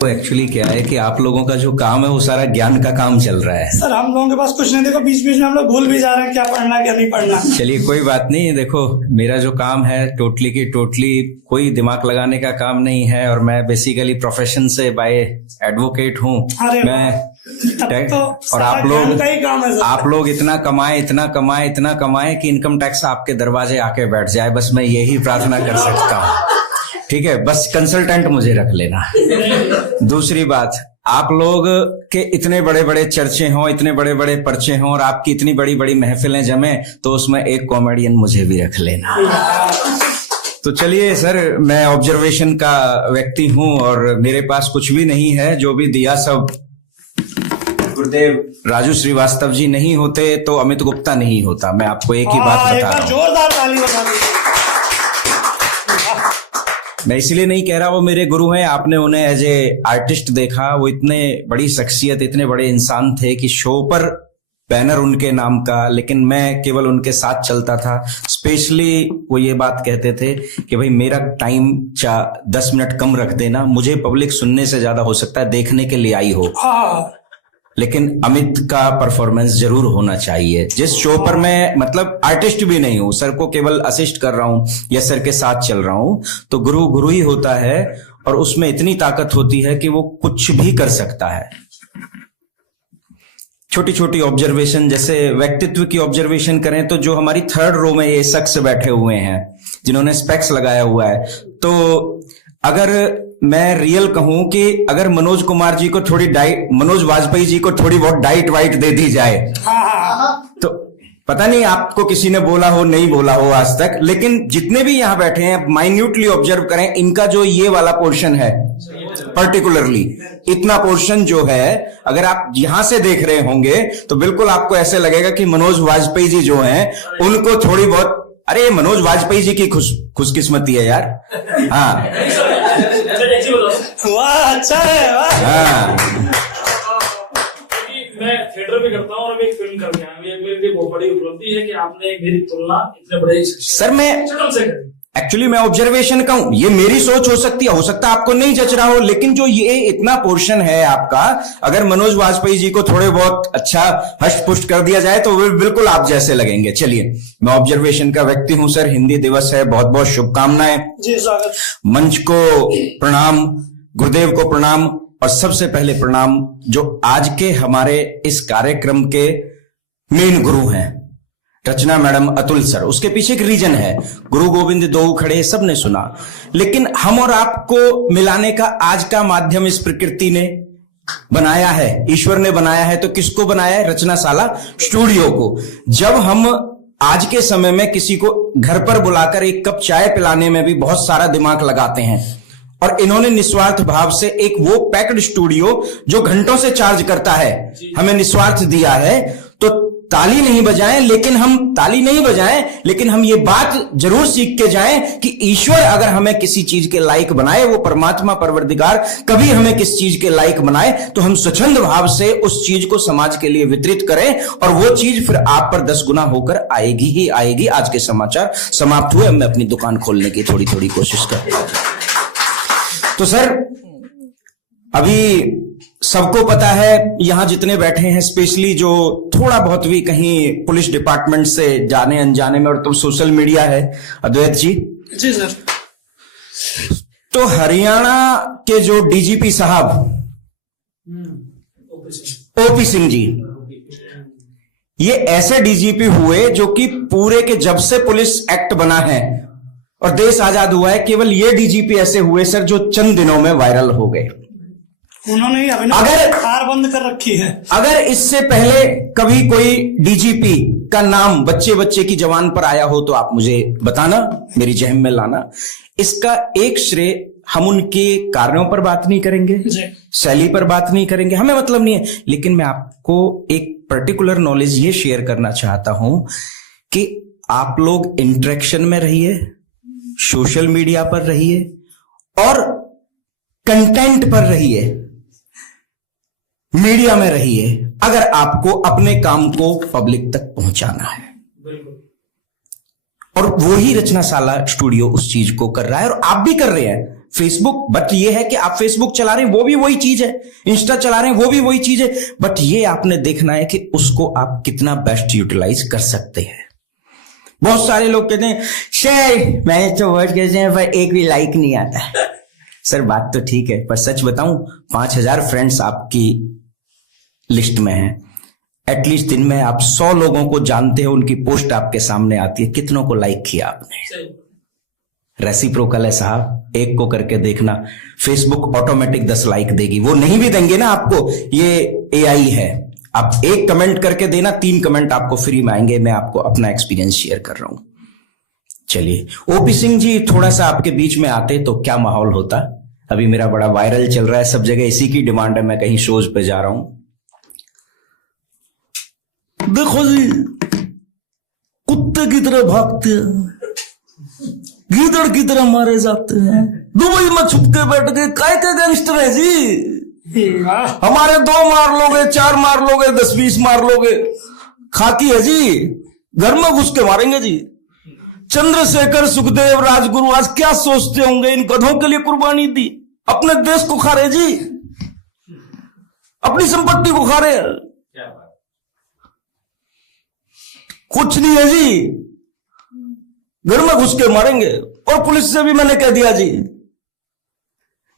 तो एक्चुअली क्या है कि आप लोगों का जो काम है वो सारा ज्ञान का काम चल रहा है। सर हम लोगों के पास कुछ नहीं, देखो बीच बीच में हम लोग भूल भी जा रहे हैं क्या पढ़ना क्या नहीं पढ़ना। चलिए कोई बात नहीं, देखो मेरा जो काम है टोटली की टोटली कोई दिमाग लगाने का काम नहीं है, और मैं बेसिकली प्रोफेशन से बाय एडवोकेट हूँ। मैं तो और आप लोग इतना कमाए कि इनकम टैक्स आपके दरवाजे आके बैठ जाए, बस मैं यही प्रार्थना कर सकता हूँ। ठीक है, बस कंसल्टेंट मुझे रख लेना। दूसरी बात, आप लोग के इतने बड़े बड़े चर्चे हों, इतने बड़े बड़े पर्चे हों, और आपकी इतनी बड़ी बड़ी महफिलें जमे, तो उसमें एक कॉमेडियन मुझे भी रख लेना। तो चलिए सर, मैं ऑब्जर्वेशन का व्यक्ति हूं और मेरे पास कुछ भी नहीं है। जो भी दिया सब गुरुदेव राजू श्रीवास्तव जी नहीं होते तो अमित गुप्ता नहीं होता। मैं आपको एक ही बात बता रहा हूं। जोरदार ताली बजा दीजिए। मैं इसलिए नहीं कह रहा वो मेरे गुरु हैं, आपने उन्हें एज ए आर्टिस्ट देखा, वो इतने बड़ी शख्सियत, इतने बड़े इंसान थे कि शो पर बैनर उनके नाम का, लेकिन मैं केवल उनके साथ चलता था। स्पेशली वो ये बात कहते थे कि भाई मेरा टाइम 10 मिनट कम रख देना, मुझे पब्लिक सुनने से ज्यादा हो सकता है देखने के लिए आई हो, लेकिन अमित का परफॉर्मेंस जरूर होना चाहिए। जिस शो पर मैं मतलब आर्टिस्ट भी नहीं हूं, सर को केवल असिस्ट कर रहा हूं या सर के साथ चल रहा हूं, तो गुरु गुरु ही होता है, और उसमें इतनी ताकत होती है कि वो कुछ भी कर सकता है। छोटी छोटी ऑब्जर्वेशन, जैसे व्यक्तित्व की ऑब्जर्वेशन करें तो जो हमारी 3rd रो में ये शख्स बैठे हुए हैं जिन्होंने स्पेक्स लगाया हुआ है, तो अगर मैं रियल कहूं कि अगर मनोज कुमार जी को थोड़ी डाइट, मनोज वाजपेयी जी को थोड़ी बहुत डाइट वाइट दे दी जाए, तो पता नहीं आपको किसी ने बोला हो नहीं बोला हो आज तक, लेकिन जितने भी यहां बैठे हैं माइन्यूटली ऑब्जर्व करें, इनका जो ये वाला पोर्शन है पर्टिकुलरली, इतना पोर्शन जो है अगर आप यहां से देख रहे होंगे तो बिल्कुल आपको ऐसे लगेगा कि मनोज वाजपेयी जी जो हैं उनको थोड़ी बहुत, अरे मनोज वाजपेयी जी की खुशकिस्मती है यार। हाँ वाह, अच्छा है, वाह। हाँ, मैं थिएटर भी करता हूँ और एक फिल्म कर गया, मेरे लिए बहुत बड़ी उपलब्धि है कि आपने मेरी तुलना इतने बड़े सर मैं से करी। एक्चुअली मैं ऑब्जर्वेशन का हूं, ये मेरी सोच हो सकती है, हो सकता है आपको नहीं जच रहा हो, लेकिन जो ये इतना पोर्शन है आपका, अगर मनोज वाजपेयी जी को थोड़े बहुत अच्छा हष्ट पुष्ट कर दिया जाए तो वे बिल्कुल आप जैसे लगेंगे। चलिए, मैं ऑब्जर्वेशन का व्यक्ति हूं सर, हिंदी दिवस है, बहुत बहुत शुभकामनाएं। जी स्वागत। मंच को प्रणाम, गुरुदेव को प्रणाम, और सबसे पहले प्रणाम जो आज के हमारे इस कार्यक्रम के मेन गुरु हैं, रचना मैडम, अतुल सर। उसके पीछे एक रीजन है, गुरु गोविंद दो खड़े, सबने सुना, लेकिन हम और आपको मिलाने का आज का माध्यम इस प्रकृति ने बनाया है, ईश्वर ने बनाया है। तो किसको बनाया है? रचनाशाला स्टूडियो को। जब हम आज के समय में किसी को घर पर बुलाकर एक कप चाय पिलाने में भी बहुत सारा दिमाग लगाते हैं, और इन्होंने निस्वार्थ भाव से एक वो पैक्ड स्टूडियो जो घंटों से चार्ज करता है हमें निस्वार्थ दिया है। तो ताली नहीं बजाएं, लेकिन हम ये बात जरूर सीख के जाएं कि ईश्वर अगर हमें किसी चीज के लायक बनाए, वो परमात्मा परवरदिगार कभी हमें किस चीज के लायक बनाए, तो हम स्वच्छंद भाव से उस चीज को समाज के लिए वितरित करें, और वो चीज फिर आप पर 10 गुना होकर आएगी ही आएगी। आज के समाचार समाप्त हुए, मैं अपनी दुकान खोलने की थोड़ी थोड़ी कोशिश कर रहा हूं। तो सर, अभी सबको पता है यहां जितने बैठे हैं, स्पेशली जो थोड़ा बहुत भी कहीं पुलिस डिपार्टमेंट से जाने अनजाने में, और तो सोशल मीडिया है, अद्वैत जी। जी सर। तो हरियाणा के जो डीजीपी साहब ओपी सिंह जी, ये ऐसे डीजीपी हुए जो कि पूरे के, जब से पुलिस एक्ट बना है और देश आजाद हुआ है, केवल ये डीजीपी ऐसे हुए सर जो चंद दिनों में वायरल हो गए। उन्होंने ही अगर कार बंद कर रखी है। अगर इससे पहले कभी कोई डीजीपी का नाम बच्चे बच्चे की जवान पर आया हो तो आप मुझे बताना, मेरी जहम में लाना। इसका एक श्रेय, हम उनके कार्यों पर बात नहीं करेंगे, शैली पर बात नहीं करेंगे, हमें मतलब नहीं है, लेकिन मैं आपको एक पर्टिकुलर नॉलेज ये शेयर करना चाहता हूं कि आप लोग इंटरेक्शन में रहिए, सोशल मीडिया पर रहिए और कंटेंट पर रहिए, मीडिया में रहिए, अगर आपको अपने काम को पब्लिक तक पहुंचाना है। और वो ही रचनाशाला स्टूडियो उस चीज को कर रहा है, और आप भी कर रहे हैं। फेसबुक, बट ये है कि आप फेसबुक चला रहे हैं वो भी वही चीज है, इंस्टा चला रहे हैं वो भी वही चीज है, बट ये आपने देखना है कि उसको आप कितना बेस्ट यूटिलाइज कर सकते हैं। बहुत सारे लोग कहते हैं शेर मैंने तो वर्ड कहते हैं पर एक भी लाइक नहीं आता। सर बात तो ठीक है, पर सच बताऊं 5000 फ्रेंड्स आपकी लिस्ट में हैं, एटलीस्ट दिन में आप 100 लोगों को जानते हो, उनकी पोस्ट आपके सामने आती है, कितनों को लाइक किया आपने? रेसिप्रोकल है साहब, एक को करके देखना, फेसबुक ऑटोमेटिक 10 लाइक देगी। वो नहीं भी देंगे ना आपको, ये एआई है, आप एक कमेंट करके देना, 3 कमेंट आपको फ्री में आएंगे। मैं आपको अपना एक्सपीरियंस शेयर कर रहा हूं। चलिए ओपी सिंह जी थोड़ा सा आपके बीच में आते तो क्या माहौल होता। अभी मेरा बड़ा वायरल चल रहा है, सब जगह इसी की डिमांड है, मैं कहीं शोज पे जा रहा हूं। देखो जी कुत्ते की तरह भागते हैं, गीदड़ की तरह मारे जाते हैं, दुबई में छुप के बैठ गए, काय के गैंगस्टर है जी, हमारे 2 मार लोगे, 4 मार लोगे, 10-20 मार लोगे, खाकी है जी, घर में घुस के मारेंगे जी। चंद्रशेखर, सुखदेव, राजगुरु आज क्या सोचते होंगे, इन गधों के लिए कुर्बानी दी, अपने देश को खा रहे जी, अपनी संपत्ति को खा रहे, कुछ नहीं है जी, घर में घुस के मारेंगे। और पुलिस से भी मैंने कह दिया जी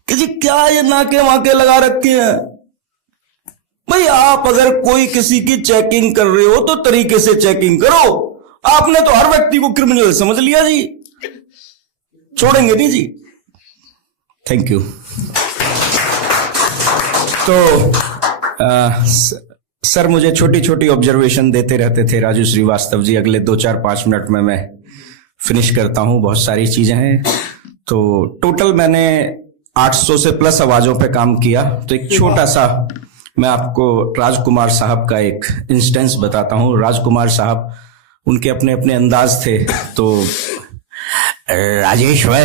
कि जी क्या ये नाके वाके लगा रखे हैं भाई, आप अगर कोई किसी की चेकिंग कर रहे हो तो तरीके से चेकिंग करो। आपने तो हर व्यक्ति को क्रिमिनल समझ लिया जी, छोड़ेंगे नहीं जी। Thank you. तो सर मुझे छोटी छोटी ऑब्जर्वेशन देते रहते थे राजू श्रीवास्तव जी, अगले 2-4-5 मिनट में मैं फिनिश करता हूं। बहुत सारी चीजें हैं, तो टोटल मैंने 800 से प्लस आवाजों पे काम किया। तो एक छोटा सा मैं आपको राजकुमार साहब का एक इंस्टेंस बताता हूं। राजकुमार साहब उनके अपने अपने अंदाज थे। तो राजेश्वर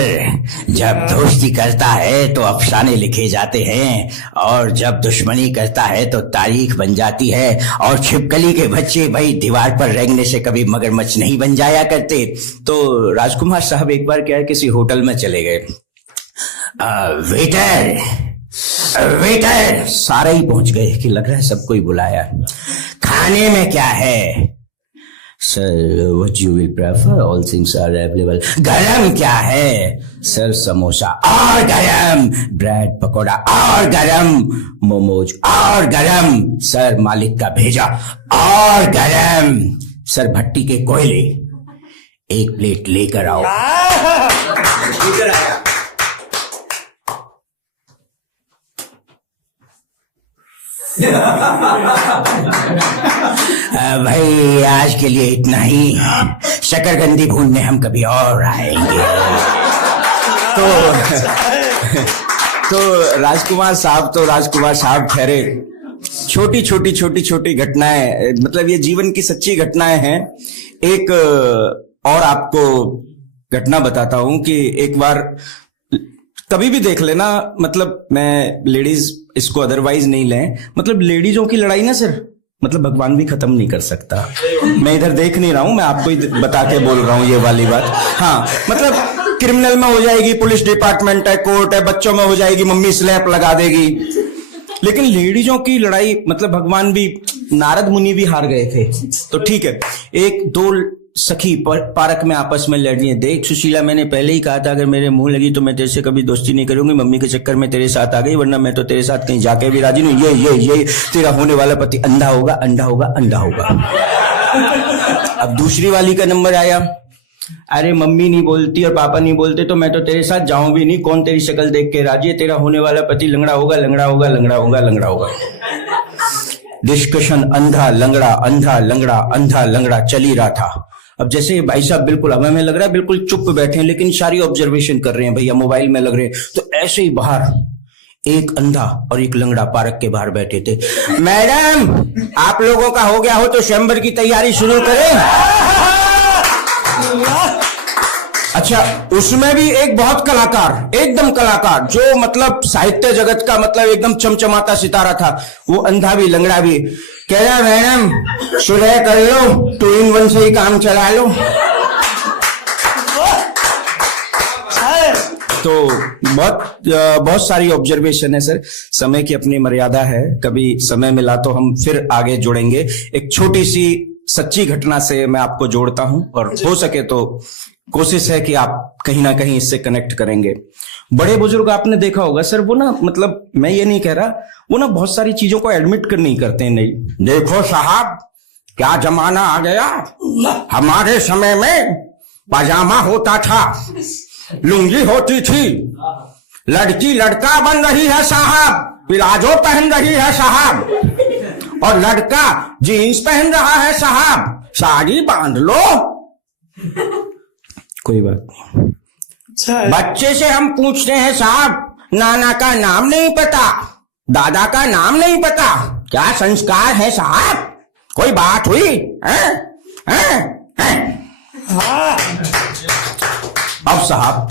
जब दोस्ती करता है तो अफसाने लिखे जाते हैं, और जब दुश्मनी करता है तो तारीख बन जाती है, और छिपकली के बच्चे भाई दीवार पर रेंगने से कभी मगरमच्छ नहीं बन जाया करते। तो राजकुमार साहब एक बार क्या है, किसी होटल में चले गए। वेटर सारे ही पहुंच गए कि लग रहा है सबको ही बुलाया। खाने में क्या है? Sir what you will prefer, all things are available. गरम क्या है? सर समोसा और गरम, ब्रेड पकौड़ा और गरम, मोमोज और गरम, सर मालिक का भेजा और गरम, सर भट्टी के कोयले 1 प्लेट लेकर आओ। लेकर आया। भाई आज के लिए इतना ही, शकरकंदी भूनने हम कभी और आएंगे। तो राजकुमार साहब ठहरे। छोटी छोटी घटनाएं, मतलब ये जीवन की सच्ची घटनाएं हैं। एक और आपको घटना बताता हूं कि एक बार कभी भी देख लेना, मतलब मैं लेडीज इसको अदरवाइज नहीं लें, मतलब लेडीजों की लड़ाई ना सर, मतलब भगवान भी खत्म नहीं कर सकता। मैं इधर देख नहीं रहा हूं, मैं आपको ही बता के बोल रहा हूं ये वाली बात। हाँ मतलब क्रिमिनल में हो जाएगी, पुलिस डिपार्टमेंट है, कोर्ट है, बच्चों में हो जाएगी, मम्मी स्लैप लगा देगी, लेकिन लेडीजों की लड़ाई मतलब भगवान भी, नारद मुनि भी हार गए थे। तो ठीक है, 1-2 सखी पार्क में आपस में लड़ रही है। देख सुशीला, मैंने पहले ही कहा था अगर मेरे मुंह लगी तो मैं तेरे से कभी दोस्ती नहीं करूंगी, मम्मी के चक्कर में तेरे साथ आ गई, वरना मैं तो तेरे साथ कहीं जाके भी राजी नहीं। ये तेरा होने वाला पति अंधा होगा, अंधा होगा, अंधा होगा। अब दूसरी वाली का नंबर आया, अरे मम्मी नहीं बोलती और पापा नहीं बोलते तो मैं तो तेरे साथ जाऊं भी नहीं, कौन तेरी शक्ल देख के राजी है, तेरा होने वाला पति लंगड़ा होगा, लंगड़ा होगा, लंगड़ा होगा, लंगड़ा होगा। डिस्कशन अंधा लंगड़ा, अंधा लंगड़ा, अंधा लंगड़ा चल ही रहा था। अब जैसे भाई साहब बिल्कुल, हमें में लग रहा है बिल्कुल चुप बैठे हैं, लेकिन सारी ऑब्जर्वेशन कर रहे हैं भैया, मोबाइल में लग रहे हैं। तो ऐसे ही बाहर एक अंधा और एक लंगड़ा पार्क के बाहर बैठे थे। मैडम आप लोगों का हो गया हो तो स्वयंवर की तैयारी शुरू करें। अच्छा, उसमें भी एक बहुत कलाकार, एकदम कलाकार, जो मतलब साहित्य जगत का मतलब एकदम चमचमाता सितारा था, वो अंधा भी लंगड़ा भी। कह रहा मैडम सुलह कर लो, 2 in 1 से ही काम चला लो। तो बहुत सारी ऑब्जर्वेशन है सर, समय की अपनी मर्यादा है, कभी समय मिला तो हम फिर आगे जुड़ेंगे। एक छोटी सी सच्ची घटना से मैं आपको जोड़ता हूं और हो सके तो कोशिश है कि आप कहीं ना कहीं इससे कनेक्ट करेंगे। बड़े बुजुर्ग आपने देखा होगा सर, वो ना मतलब मैं ये नहीं कह रहा, वो ना बहुत सारी चीजों को एडमिट कर नहीं करते हैं। नहीं, देखो साहब क्या जमाना आ गया, हमारे समय में पाजामा होता था, लुंगी होती थी, लड़की लड़का बन रही है साहब, प्लाजो पहन रही है साहब, और लड़का जीन्स पहन रहा है साहब, साड़ी बांध लो। कोई बात नहीं, बच्चे से हम पूछते हैं साहब, नाना का नाम नहीं पता, दादा का नाम नहीं पता, क्या संस्कार है साहब, कोई बात हुई है? अब साहब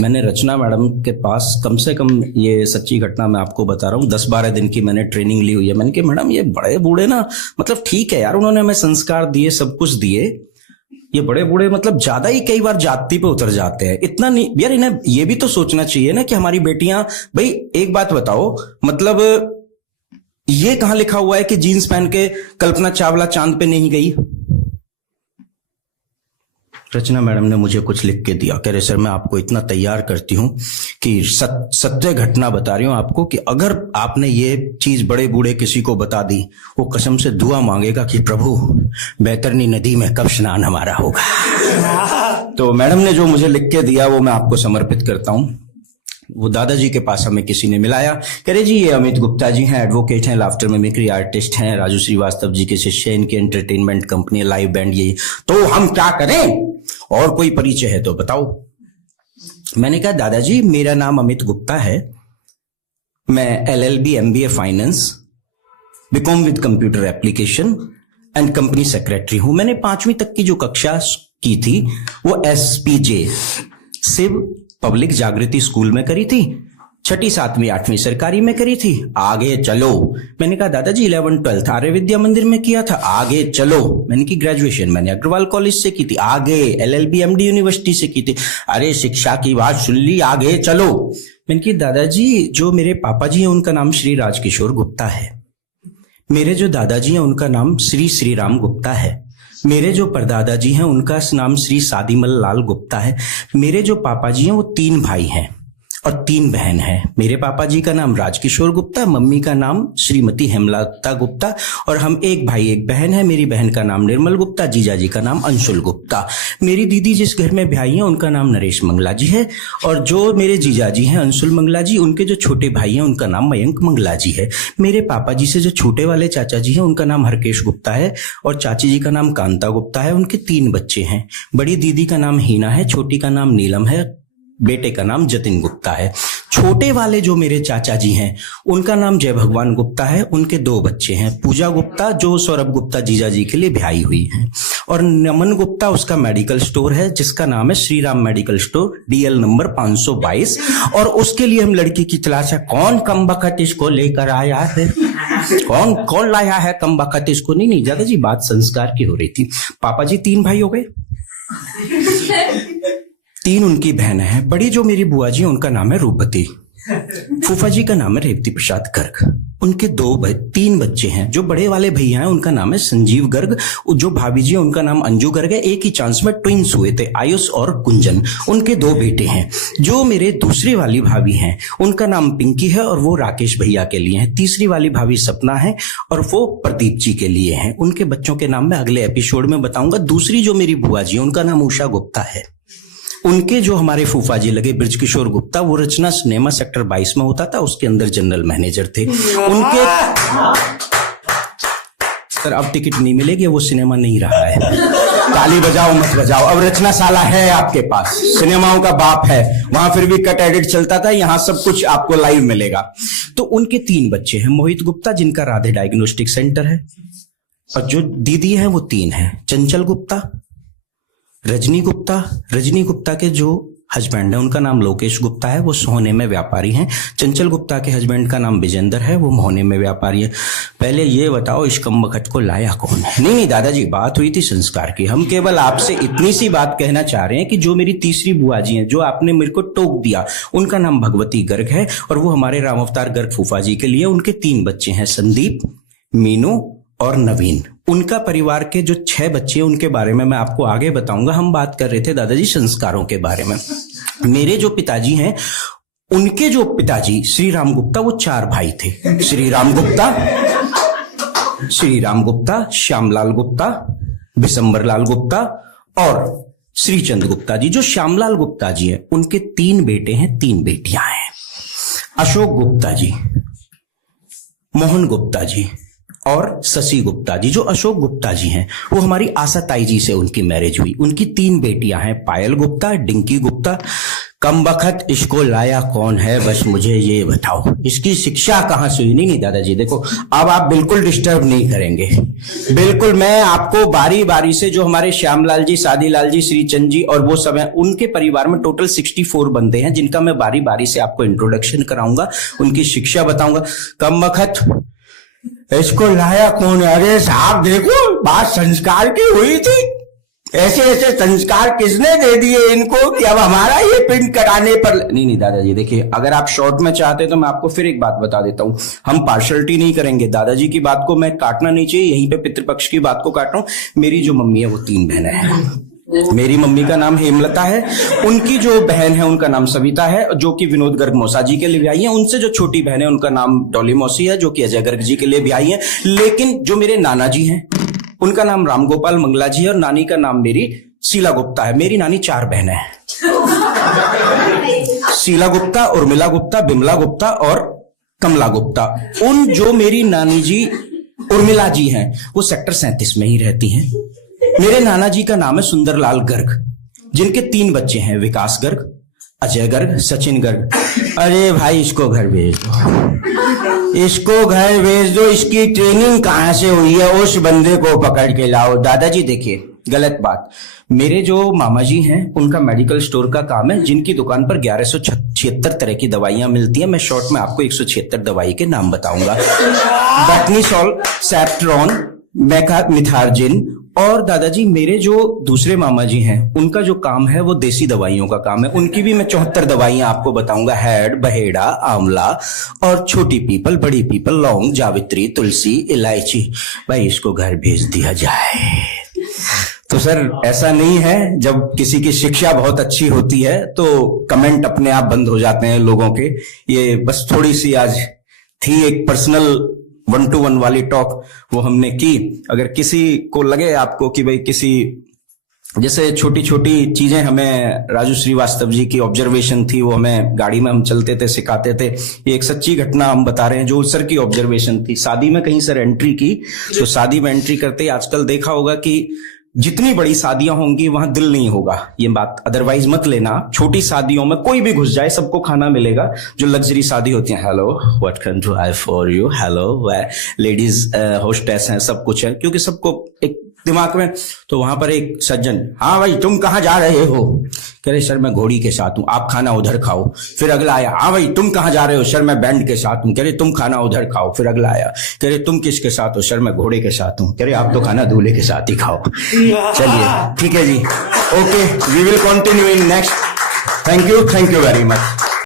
मैंने रचना मैडम के पास कम से कम, ये सच्ची घटना मैं आपको बता रहा हूँ, 10-12 दिन की मैंने ट्रेनिंग ली हुई है। मैंने कहा मैडम ये बड़े बूढ़े ना, मतलब ठीक है यार, उन्होंने हमें संस्कार दिए, सब कुछ दिए, ये बड़े बूढ़े मतलब ज्यादा ही कई बार जाति पे उतर जाते हैं। इतना नहीं यार, इन्हें ये भी तो सोचना चाहिए ना कि हमारी बेटियां, भाई एक बात बताओ, मतलब ये कहां लिखा हुआ है कि जीन्स पहन के कल्पना चावला चांद पे नहीं गई? रचना मैडम ने मुझे कुछ लिख के दिया, कह रहे सर मैं आपको इतना तैयार करती हूं कि सत्य घटना बता रही हूं आपको कि अगर आपने ये चीज बड़े बूढ़े किसी को बता दी, वो कसम से दुआ मांगेगा कि प्रभु बैतरनी नदी में कब स्नान हमारा होगा। तो मैडम ने जो मुझे लिख के दिया वो मैं आपको समर्पित करता हूं। वो दादाजी के पास हमें किसी ने मिलाया, कह रहे जी ये अमित गुप्ता जी हैं, एडवोकेट हैं, लाफ्टर मिमिक्री आर्टिस्ट हैं, राजू श्रीवास्तव जी के शिष्य, इनकी एंटरटेनमेंट कंपनी लाइव बैंड, ये तो हम क्या करें, और कोई परिचय है तो बताओ। मैंने कहा दादाजी मेरा नाम अमित गुप्ता है, मैं LLB MBA finance, B Com with computer application and company secretary हूं। मैंने 5वीं तक की जो कक्षा की थी वो SPJ शिव पब्लिक जागृति स्कूल में करी थी, 6ठी 7वीं 8वीं सरकारी में करी थी। आगे चलो, मैंने कहा दादाजी 11th 12th आर्य विद्या मंदिर में किया था। आगे चलो, मैंने की ग्रेजुएशन मैंने अग्रवाल कॉलेज से की थी। आगे LLB MD यूनिवर्सिटी से की थी। अरे शिक्षा की बात सुन ली, आगे चलो। मैंने की दादाजी जो मेरे पापा जी हैं उनका नाम श्री राजकिशोर गुप्ता है, मेरे जो दादाजी हैं उनका नाम श्री श्री राम गुप्ता है, मेरे जो परदादा जी हैं उनका नाम श्री सादीमल लाल गुप्ता है, मेरे जो पापा जी हैं वो 3 भाई हैं और 3 बहन हैं। मेरे पापा जी का नाम राजकिशोर गुप्ता, मम्मी का नाम श्रीमती हेमलता गुप्ता, और हम 1 भाई 1 बहन है। मेरी बहन का नाम निर्मल गुप्ता, जीजा जी का नाम अंशुल गुप्ता। मेरी दीदी जिस घर में ब्याही है उनका नाम नरेश मंगला जी है, और जो मेरे जीजा जी हैं अंशुल मंगला जी, उनके जो छोटे भाई हैं उनका नाम मयंक मंगला जी है। मेरे पापा जी से जो छोटे वाले चाचा जी हैं उनका नाम हरकेश गुप्ता है, और चाची जी का नाम कांता गुप्ता है। उनके 3 बच्चे हैं, बड़ी दीदी का नाम हीना है, छोटी का नाम नीलम है, बेटे का नाम जतिन गुप्ता है। छोटे वाले जो मेरे चाचा जी हैं उनका नाम जय भगवान गुप्ता है, उनके 2 बच्चे हैं, पूजा गुप्ता जो सौरभ गुप्ता जीजा जी के लिए ब्याही हुई है, और नमन गुप्ता उसका मेडिकल स्टोर है जिसका नाम है Shri Ram medical store, DL number 522, और उसके लिए हम लड़की की तलाश है। कौन कमबख्त इसको लेकर आया है, कौन लाया है कमबख्त इसको। नहीं दादाजी बात संस्कार की हो रही थी। पापा जी 3 भाई हो गए, 3 उनकी बहन है। बड़ी जो मेरी बुआ जी उनका नाम है रूपवती, फूफा जी का नाम है रेवती प्रसाद गर्ग, उनके 3 बच्चे हैं। जो बड़े वाले भैया हैं उनका नाम है संजीव गर्ग, जो भाभी जी है उनका नाम अंजू गर्ग है। एक ही चांस में ट्विंस हुए थे, आयुष और गुंजन, उनके 2 बेटे हैं। जो मेरे दूसरी वाली भाभी हैं उनका नाम पिंकी है और वो राकेश भैया के लिए है। तीसरी वाली भाभी सपना है और वो प्रदीप जी के लिए है। उनके बच्चों के नाम मैं अगले एपिसोड में बताऊंगा। दूसरी जो मेरी बुआ जी उनका नाम उषा गुप्ता है। उनके जो हमारे फूफा जी लगे ब्रजकिशोर गुप्ता, वो रचना सिनेमा सेक्टर 22 में होता था, उसके अंदर जनरल मैनेजर थे। उनके सर अब टिकट नहीं मिलेगी, वो सिनेमा नहीं रहा है। ताली बजाओ मत बजाओ, अब रचना साला है आपके पास, सिनेमाओं का बाप है। वहां फिर भी कट एडिट चलता था, यहाँ सब कुछ आपको लाइव मिलेगा। तो उनके 3 बच्चे हैं, मोहित गुप्ता जिनका राधे डायग्नोस्टिक सेंटर है, और जो दीदी है वो 3 है, चंचल गुप्ता, रजनी गुप्ता के जो हस्बैंड है, उनका नाम लोकेश गुप्ता है, वो सोने में व्यापारी हैं। चंचल गुप्ता के हस्बैंड का नाम विजेंद्र है, वो मोहने में व्यापारी है। पहले ये बताओ इस कमबख्त को लाया कौन है? नहीं दादाजी, बात हुई थी संस्कार की। हम केवल आपसे इतनी सी बात कहना चाह रहे हैं कि जो मेरी तीसरी बुआ जी हैं, जो आपने मेरे को टोक दिया, उनका नाम भगवती गर्ग है और वो हमारे राम अवतार गर्ग फूफा जी के लिए, उनके 3 बच्चे हैं, संदीप, मीनू और नवीन। उनका परिवार के जो 6 बच्चे हैं उनके बारे में मैं आपको आगे बताऊंगा। हम बात कर रहे थे दादाजी संस्कारों के बारे में। मेरे जो पिताजी हैं, उनके जो पिताजी श्री राम गुप्ता, वो 4 भाई थे। श्री राम गुप्ता, श्यामलाल गुप्ता, बिशंबर लाल गुप्ता और श्रीचंद गुप्ता जी। जो श्यामलाल गुप्ता जी हैं, उनके 3 बेटे हैं, 3 बेटियां हैं। अशोक गुप्ता जी, मोहन गुप्ता जी और शशि गुप्ता जी। जो अशोक गुप्ता जी हैं, वो हमारी आशा ताई जी से उनकी मैरिज हुई। उनकी 3 बेटियां हैं, पायल गुप्ता, डिंकी गुप्ता। कमबख्त इसको लाया कौन है, बस मुझे ये बताओ। इसकी शिक्षा कहां से हुई? नहीं दादाजी देखो, अब आप बिल्कुल डिस्टर्ब नहीं करेंगे, बिल्कुल। मैं आपको बारी बारी से, जो हमारे श्यामलाल जी, सादीलाल जी, श्रीचंद जी और वो सब हैं, उनके परिवार में टोटल 64 बंदे हैं, जिनका मैं बारी बारी से आपको इंट्रोडक्शन कराऊंगा, उनकी शिक्षा बताऊंगा। कमबख्त इसको लाया कौन है? अरे साहब देखो, बात संस्कार की हुई थी, ऐसे ऐसे संस्कार किसने दे दिए इनको कि अब हमारा ये पिंड कराने पर। नहीं दादाजी देखिए, अगर आप शॉर्ट में चाहते तो मैं आपको फिर एक बात बता देता हूं। हम पार्शलिटी नहीं करेंगे, दादाजी की बात को मैं काटना नहीं चाहिए, यहीं पे पितृपक्ष की बात को काट रहा हूं। मेरी जो मम्मी है वो 3 बहनें हैं। मेरी मम्मी का नाम हेमलता है, उनकी जो बहन है उनका नाम सविता है, जो कि विनोद गर्ग मौसा जी के लिए भी आई है। उनसे जो छोटी बहन है उनका नाम डॉली मौसी है, जो कि अजय गर्ग जी के लिए भी आई है। लेकिन जो मेरे नाना जी हैं, उनका नाम रामगोपाल मंगला जी है और नानी का नाम मेरी शीला गुप्ता है। मेरी नानी 4 बहनें हैं, शीला गुप्ता, उर्मिला गुप्ता, बिमला गुप्ता और कमला गुप्ता। उन जो मेरी नानी जी उर्मिला जी हैं, वो सेक्टर 37 में ही रहती हैं। मेरे नाना जी का नाम है सुंदरलाल गर्ग, जिनके 3 बच्चे हैं, विकास गर्ग, अजय गर्ग, सचिन गर्ग। अरे भाई इसको घर भेज दो, इसको घर भेज दो। इसकी ट्रेनिंग कहां से हुई है? उस बंदे को पकड़ के लाओ। दादाजी देखिए, गलत बात। मेरे जो मामा जी हैं, उनका मेडिकल स्टोर का काम है, जिनकी दुकान पर 1176 तरह की दवाइयां मिलती हैं। मैं शॉर्ट में आपको 176 दवाई के नाम बताऊंगा। बैटनीसॉल, सैप्ट्रॉन, मेकामिथार्जिन। और दादाजी मेरे जो दूसरे मामा जी हैं, उनका जो काम है वो देसी दवाइयों का काम है। उनकी भी मैं 74 दवाइयां आपको बताऊंगा। हैड, बहेड़ा, आंवला और छोटी पीपल, बड़ी पीपल, लौंग, जावित्री, तुलसी, इलायची। भाई इसको घर भेज दिया जाए। तो सर ऐसा नहीं है, जब किसी की शिक्षा बहुत अच्छी होती है तो कमेंट अपने आप बंद हो जाते हैं लोगों के। ये बस थोड़ी सी आज थी एक पर्सनल 1-to-1 वाली टॉक, वो हमने की। अगर किसी को लगे आपको कि भाई किसी जैसे छोटी छोटी चीजें, हमें राजू श्रीवास्तव जी की ऑब्जर्वेशन थी, वो हमें गाड़ी में हम चलते थे सिखाते थे। ये एक सच्ची घटना हम बता रहे हैं, जो सर की ऑब्जर्वेशन थी। शादी में कहीं सर एंट्री की, तो शादी में एंट्री करते ही आजकल देखा होगा कि जितनी बड़ी शादियां होंगी वहां दिल नहीं होगा। ये बात अदरवाइज मत लेना, छोटी शादियों में कोई भी घुस जाए, सबको खाना मिलेगा। जो लग्जरी शादी होती है, hello what can do I for you, hello ladies hostess हैं, सब कुछ है, क्योंकि सबको एक दिमाग में। तो वहां पर एक सज्जन, हाँ भाई तुम कहाँ जा रहे हो? कह रहे सर मैं घोड़ी के साथ हूँ, आप खाना उधर खाओ। फिर अगला आया, हाँ भाई तुम कहाँ जा रहे हो? सर मैं बैंड के साथ हूँ। कह रहे तुम खाना उधर खाओ। फिर अगला आया, कह रहे तुम किसके साथ हो? सर मैं घोड़े के साथ हूँ। कह रहे आप तो खाना दूल्हे के साथ ही खाओ। चलिए ठीक है जी, okay, we will continue in next. Thank you very much.